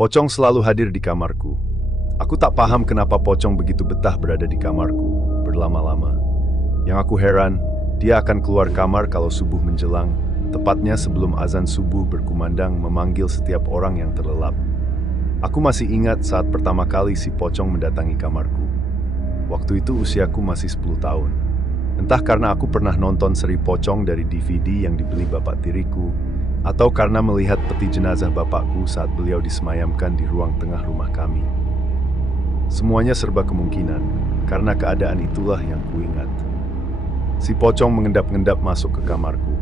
Pocong selalu hadir di kamarku. Aku tak paham kenapa Pocong begitu betah berada di kamarku berlama-lama. Yang aku heran, dia akan keluar kamar kalau subuh menjelang, tepatnya sebelum azan subuh berkumandang memanggil setiap orang yang terlelap. Aku masih ingat saat pertama kali si Pocong mendatangi kamarku. Waktu itu usiaku masih 10 tahun. Entah karena aku pernah nonton seri Pocong dari DVD yang dibeli bapak tiriku, atau karena melihat peti jenazah bapakku saat beliau disemayamkan di ruang tengah rumah kami. Semuanya serba kemungkinan, karena keadaan itulah yang kuingat. Si Pocong mengendap-endap masuk ke kamarku.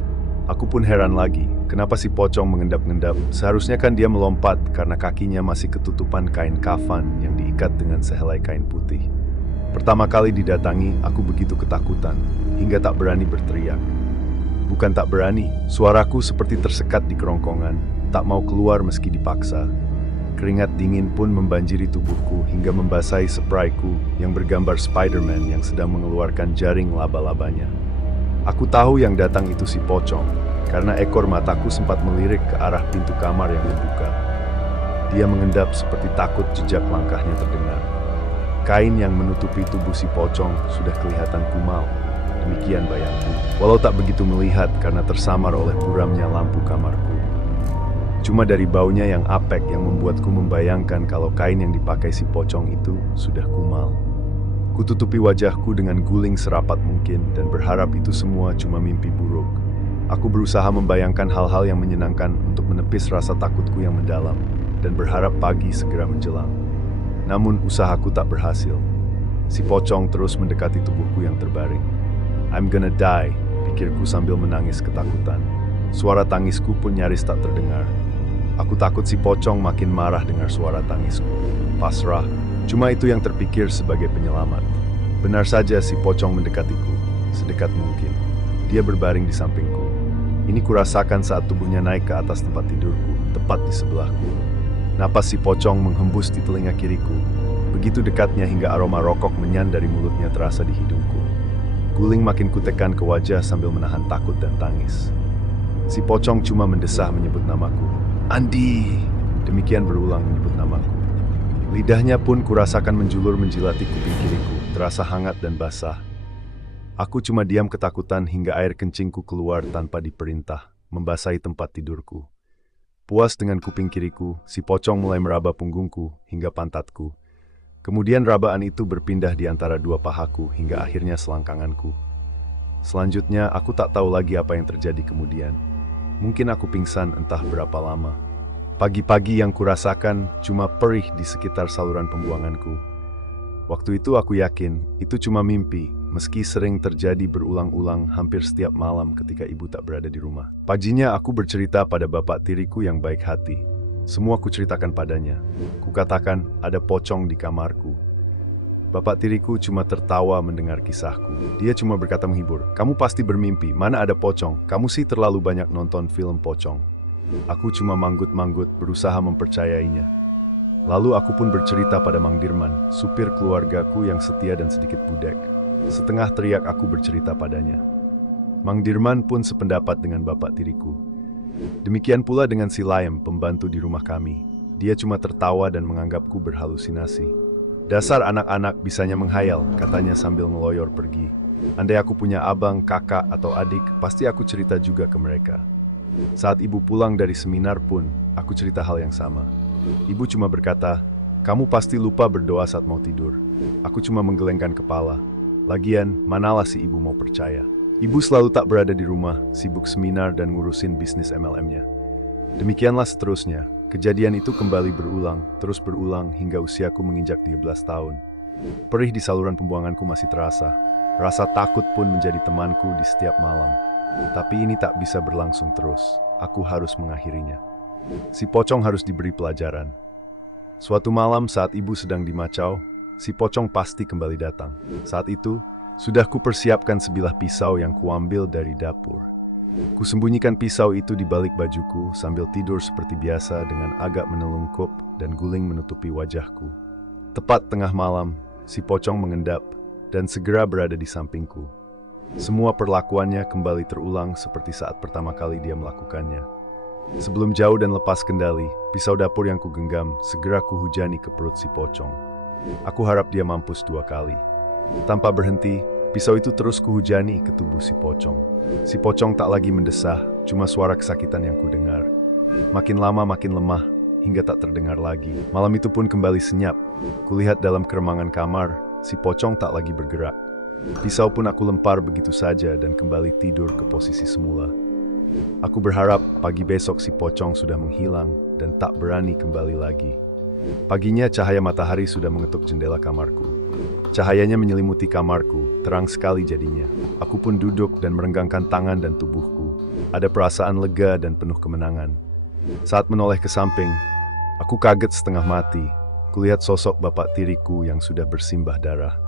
Aku pun heran lagi, kenapa si Pocong mengendap-endap? Seharusnya kan dia melompat karena kakinya masih ketutupan kain kafan yang diikat dengan sehelai kain putih. Pertama kali didatangi, aku begitu ketakutan, hingga tak berani berteriak. Bukan tak berani, suaraku seperti tersekat di kerongkongan, tak mau keluar meski dipaksa. Keringat dingin pun membanjiri tubuhku hingga membasahi sprayku yang bergambar Spider-Man yang sedang mengeluarkan jaring laba-labanya. Aku tahu yang datang itu si Pocong, karena ekor mataku sempat melirik ke arah pintu kamar yang dibuka. Dia mengendap seperti takut jejak langkahnya terdengar. Kain yang menutupi tubuh si Pocong sudah kelihatan kumal. Demikian bayangku, walau tak begitu melihat karena tersamar oleh buramnya lampu kamarku. Cuma dari baunya yang apek yang membuatku membayangkan kalau kain yang dipakai si Pocong itu sudah kumal. Kututupi wajahku dengan guling serapat mungkin dan berharap itu semua cuma mimpi buruk. Aku berusaha membayangkan hal-hal yang menyenangkan untuk menepis rasa takutku yang mendalam dan berharap pagi segera menjelang. Namun usahaku tak berhasil. Si Pocong terus mendekati tubuhku yang terbaring. I'm gonna die, pikirku sambil menangis ketakutan. Suara tangisku pun nyaris tak terdengar. Aku takut si Pocong makin marah dengar suara tangisku. Pasrah, cuma itu yang terpikir sebagai penyelamat. Benar saja si Pocong mendekatiku, sedekat mungkin. Dia berbaring di sampingku. Ini kurasakan saat tubuhnya naik ke atas tempat tidurku, tepat di sebelahku. Napas si Pocong menghembus di telinga kiriku. Begitu dekatnya hingga aroma rokok menyan dari mulutnya terasa di hidungku. Guling makin kutekan ke wajah sambil menahan takut dan tangis. Si Pocong cuma mendesah menyebut namaku. Andi! Demikian berulang menyebut namaku. Lidahnya pun kurasakan menjulur menjilati kuping kiriku, terasa hangat dan basah. Aku cuma diam ketakutan hingga air kencingku keluar tanpa diperintah, membasahi tempat tidurku. Puas dengan kuping kiriku, si Pocong mulai meraba punggungku hingga pantatku. Kemudian rabaan itu berpindah di antara dua pahaku hingga akhirnya selangkanganku. Selanjutnya, aku tak tahu lagi apa yang terjadi kemudian. Mungkin aku pingsan entah berapa lama. Pagi-pagi yang kurasakan cuma perih di sekitar saluran pembuanganku. Waktu itu aku yakin itu cuma mimpi, meski sering terjadi berulang-ulang hampir setiap malam ketika ibu tak berada di rumah. Paginya aku bercerita pada bapak tiriku yang baik hati. Semua kuceritakan padanya. Kukatakan ada Pocong di kamarku. Bapak tiriku cuma tertawa mendengar kisahku. Dia cuma berkata menghibur, "Kamu pasti bermimpi, mana ada Pocong? Kamu sih terlalu banyak nonton film Pocong." Aku cuma manggut-manggut berusaha mempercayainya. Lalu aku pun bercerita pada Mang Dirman, supir keluargaku yang setia dan sedikit budek. Setengah teriak aku bercerita padanya. Mang Dirman pun sependapat dengan bapak tiriku. Demikian pula dengan si Laem, pembantu di rumah kami. Dia cuma tertawa dan menganggapku berhalusinasi. Dasar anak-anak bisanya menghayal, katanya sambil meloyor pergi. Andai aku punya abang, kakak, atau adik, pasti aku cerita juga ke mereka. Saat ibu pulang dari seminar pun, aku cerita hal yang sama. Ibu cuma berkata, "Kamu pasti lupa berdoa saat mau tidur." Aku cuma menggelengkan kepala. Lagian, manalah si ibu mau percaya. Ibu selalu tak berada di rumah, sibuk seminar dan ngurusin bisnis MLM-nya. Demikianlah seterusnya. Kejadian itu kembali berulang, terus berulang hingga usiaku menginjak 17 tahun. Perih di saluran pembuanganku masih terasa. Rasa takut pun menjadi temanku di setiap malam. Tapi ini tak bisa berlangsung terus. Aku harus mengakhirinya. Si Pocong harus diberi pelajaran. Suatu malam saat ibu sedang di Macau, si Pocong pasti kembali datang. Saat itu, sudah kupersiapkan sebilah pisau yang kuambil dari dapur. Kusembunyikan pisau itu di balik bajuku sambil tidur seperti biasa dengan agak menelungkup dan guling menutupi wajahku. Tepat tengah malam, si Pocong mengendap dan segera berada di sampingku. Semua perlakuannya kembali terulang seperti saat pertama kali dia melakukannya. Sebelum jauh dan lepas kendali, pisau dapur yang kugenggam segera kuhujani ke perut si pocong. Aku harap dia mampus 2 kali. Tanpa berhenti, pisau itu terus kuhujani ke tubuh si pocong. Si pocong tak lagi mendesah, cuma suara kesakitan yang kudengar. Makin lama makin lemah, hingga tak terdengar lagi. Malam itu pun kembali senyap. Kulihat dalam keremangan kamar, si pocong tak lagi bergerak. Pisau pun aku lempar begitu saja dan kembali tidur ke posisi semula. Aku berharap pagi besok si pocong sudah menghilang dan tak berani kembali lagi. Paginya cahaya matahari sudah mengetuk jendela kamarku. Cahayanya menyelimuti kamarku, terang sekali jadinya. Aku pun duduk dan merenggangkan tangan dan tubuhku. Ada perasaan lega dan penuh kemenangan. Saat menoleh ke samping, aku kaget setengah mati. Kulihat sosok bapak tiriku yang sudah bersimbah darah.